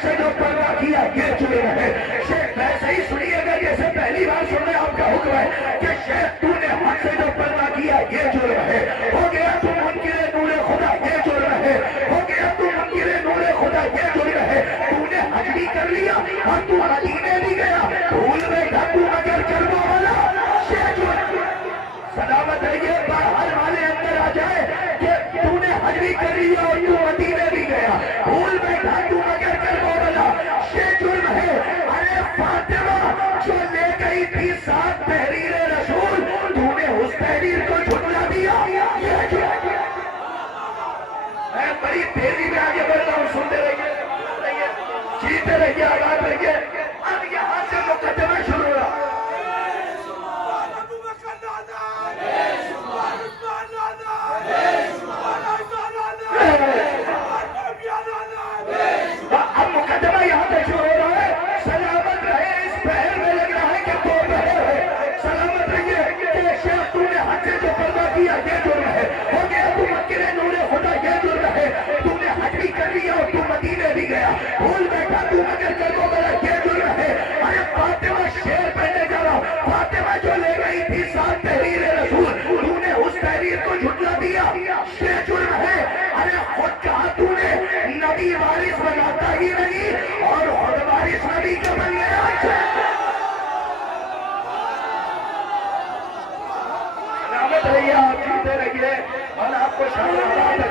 حق سے جو پردہ کیا یہ جرم ہے. شیخ ویسے ہی سنیے گا جیسے پہلی بار سننے آپ کا حکم ہے کہ شیخ تو نے حق سے جو پردہ کیا یہ جرم ہے. ہو گیا تو منکر نور خدا یہ جرم ہے. ہو گیا تو منکر نور خدا یہ جرم ہے. تو نے حج بھی کر لیا اور تو مدینے بھی گیا. بھول بیٹھا تو مگر کرنے والا یہ جرم. سلامت رہیے باہر والے اندر آ جائے کہ تو نے حج بھی کر لیا اور تو مدینے بھی گیا. بھول بیٹھا تو مگر کرنے والا یہ جرم ہے. ارے فاطمہ جو لے گئی تھی ساتھ تحریر رسول تو نے اس تحریر کو جھٹلا دیا یہ جرم. میں بڑی تیزی میں آگے بڑھ رہا ہوں, سنتے رہیے, جیتے رہیے, آباد رہیے. اب یہاں سے مقدمہ شروع ہوا. اب مقدمہ یہاں پہ شروع ہو رہا ہے. سلامت رہے, اس پہر میں لگ رہا ہے کہ دو پہر ہے. سلامت رہیے کہ شیخ تو نے حج سے جو پردہ کیا یہ جرم ہے. ہو گیا تو منکر نور خدا یہ جرم ہے. تو نے حج بھی کر لیا اور تو مدینے بھی گیا. بھول بیٹھا تو مگر کرنے والا یہ جرم ہے. ارے فاطمہ شعر پڑھنے جا رہا ہوں. فاطمہ جو لے گئی تھی ساتھ تحریر رسول تو نے اس تحریر کو جھٹلا دیا یہ جرم ہے. ارے خود کہا تو نے نبی وارث بناتا ہی نہیں اور خود وارث نبی کا بن گیا. سلامت رہیے, آپ جیتے رہیے اور آپ کو شامل ملاحظہ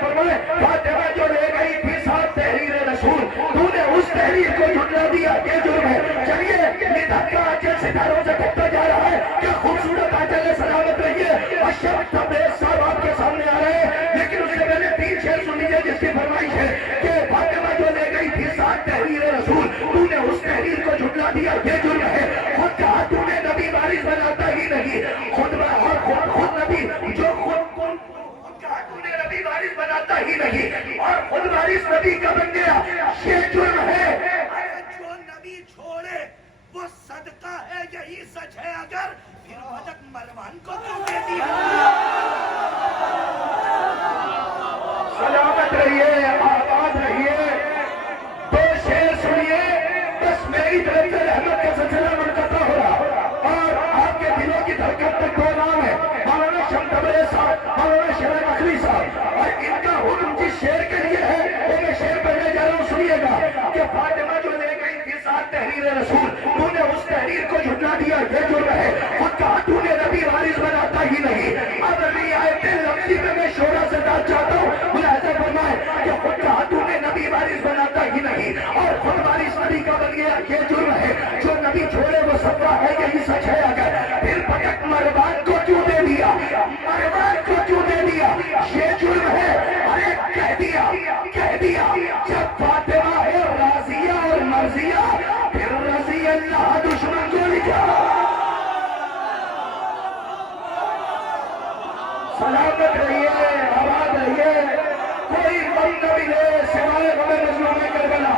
فرمائے. فاطمہ جو لے گئی تھی ساتھ تحریر رسول تو نے اس تحریر کو جھٹلا دیا یہ جرم ہے. چلیے یہ دھکا آنچل ستاروں سے کٹتا جا رہا ہے. کیا خوبصورت آنچل ہے. سلامت رہیے. اشرف تبریز صاحب آپ کے سامنے آ رہے ہیں, لیکن اس سے پہلے 3 شعر سن لیجیے جس کی فرمائش ہے کہ فاطمہ جو لے گئی تھی ساتھ تحریر رسول تو نے اس تحریر کو جھٹلا دیا یہ جرم ہے. خود کہا تو نے نبی وارث بناتا ہی نہیں خود نبی جو خود کہا تو نے نبی وارث بناتا ہی نہیں اور خود وارث نبی کا بن گیا یہ جرم ہے. جو نبی چھوڑے وہ صدقہ ہے, یہی سچ ہے. اگر پھر بدک مروان کو تو دے دیا. سلامت رہیے, آباد رہیے. 2 شعر سنیے, بس میری طرف سے رحمت کا سلسلہ منقطع ہو رہا اور آپ کے دلوں کی دھڑکن تک 2 نام ہے, مولانا شمس تبریز صاحب, مولانا شیر نقوی صاحب. اور ان کا حکم جس شعر کے لیے ہے وہ میں شعر پڑھنے جا رہا ہوں, سنیے گا کہ فاطمہ جو لے گئی تھی ساتھ تحریر رسول تو نے اس تحریر کو جھٹلا دیا یہ جرم ہے. خود کہا تو نے نبی وارث بناتا ہی نہیں. اب رعایت لفظی میں میں شعرا سے داد چاہتا ہوں, ملاحظہ فرمائے کہ خود کہا تو نے نبی وارث بناتا ہی نہیں اور خود وارث نبی کا بن گیا یہ جرم ہے. جو نبی چھوڑے وہ صدقہ ہے, یہی سچ ہے. اگر پھر پٹک مروان کو کیوں دے دیا, مروان کو کیوں دے دیا یہ جرم ہے. ارے کہہ دیا جب فاطمہ ہے راضیہ اور مرضیہ پھر رضی اللہ دشمن کو لکھا. سلامت رہیے, آباد رہیے. کوئی غم نہ ملے سوائے غم مظلوم کربلا.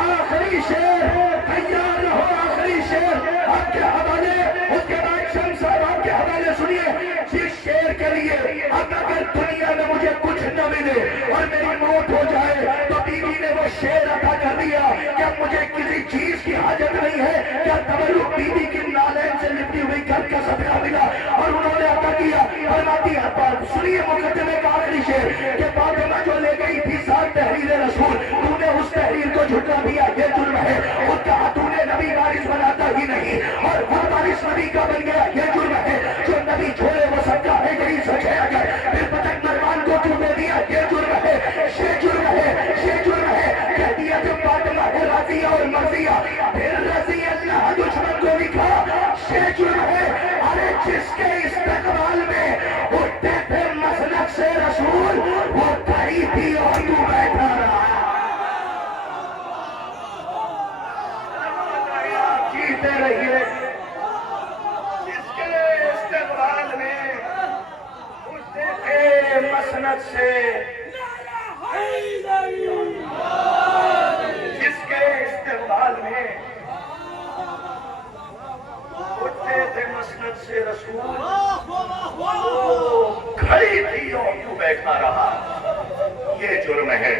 آخری شعر تیار رہو, آخری شعر آپ کے حوالے. اس کے بعد شمس صاحب آپ کے حوالے سنیے جس شعر کے لیے اب اگر دنیا میں مجھے کچھ نہ ملے اور میری موت ہو جائے تو بیوی نے وہ شعر عطا کر دیا کہ اب مجھے کسی چیز کی حاجت نہیں ہے. کیا تبرک بیوی کی نالین سے لپٹی ہوئی گھر کا صدقہ ملا اور انہوں نے عطا کیا. فرماتی ہے سنیے مقدمے کا آخری شعر کہ فاطمہ جو لے گئی تھی ساتھ تحریر رسول تو نے اس تحریر کو جھٹلا دیا یہ جرم ہے. خود کہا تو نے نبی وارث بناتا ہی نہیں اور خود وارث نبی کا بن گیا یہ جرم ہے. جو نبی چھوڑے وہ صدقہ ہے, یہی سچ ہے. اگر پھر پتک مروان کو کیوں دے دیا یہ جرم ہے, یہ جرم ہے, یہ جرم ہے. کہہ دیا جب فاطمہ ہے راضیہ اور مرضیہ پھر رضی اللہ دشمن کو لکھا یہ جرم ہے. ارے جس کے استقبال میں اٹھتے تھے مسلک سے رسول وہ کھڑی تھی اور تو بیٹھا رہا. جیتے رہیے. جس کے استقبال میں اٹھتے تھے مسلک سے, جس کے استقبال میں اٹھتے تھے مسند سے رسول کھا رہا، یہ جرم ہے۔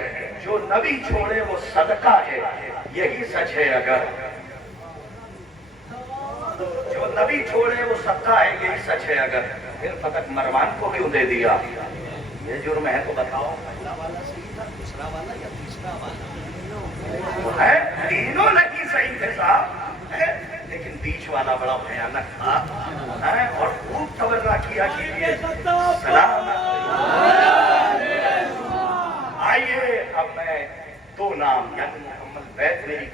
جو نبی چھوڑے وہ صدقہ ہے، یہی سچ ہے اگر۔ جو نبی چھوڑے وہ صدقہ ہے، یہی سچ ہے اگر۔ پھر فتح مروان کو کیوں دے دیا؟ یہ جرم ہے تو بتاؤ، پہلا والا صحیح تھا، دوسرا والا یا تیسرا والا؟ وہ ہے تینوں نہیں صحیح تھے صاحب، لیکن بیچ والا بڑا بھیانک تھا، اور خوب تبرہ کیا کیجیے۔ سلام آئیے، اب میں دو نام یعنی محمد بیت میری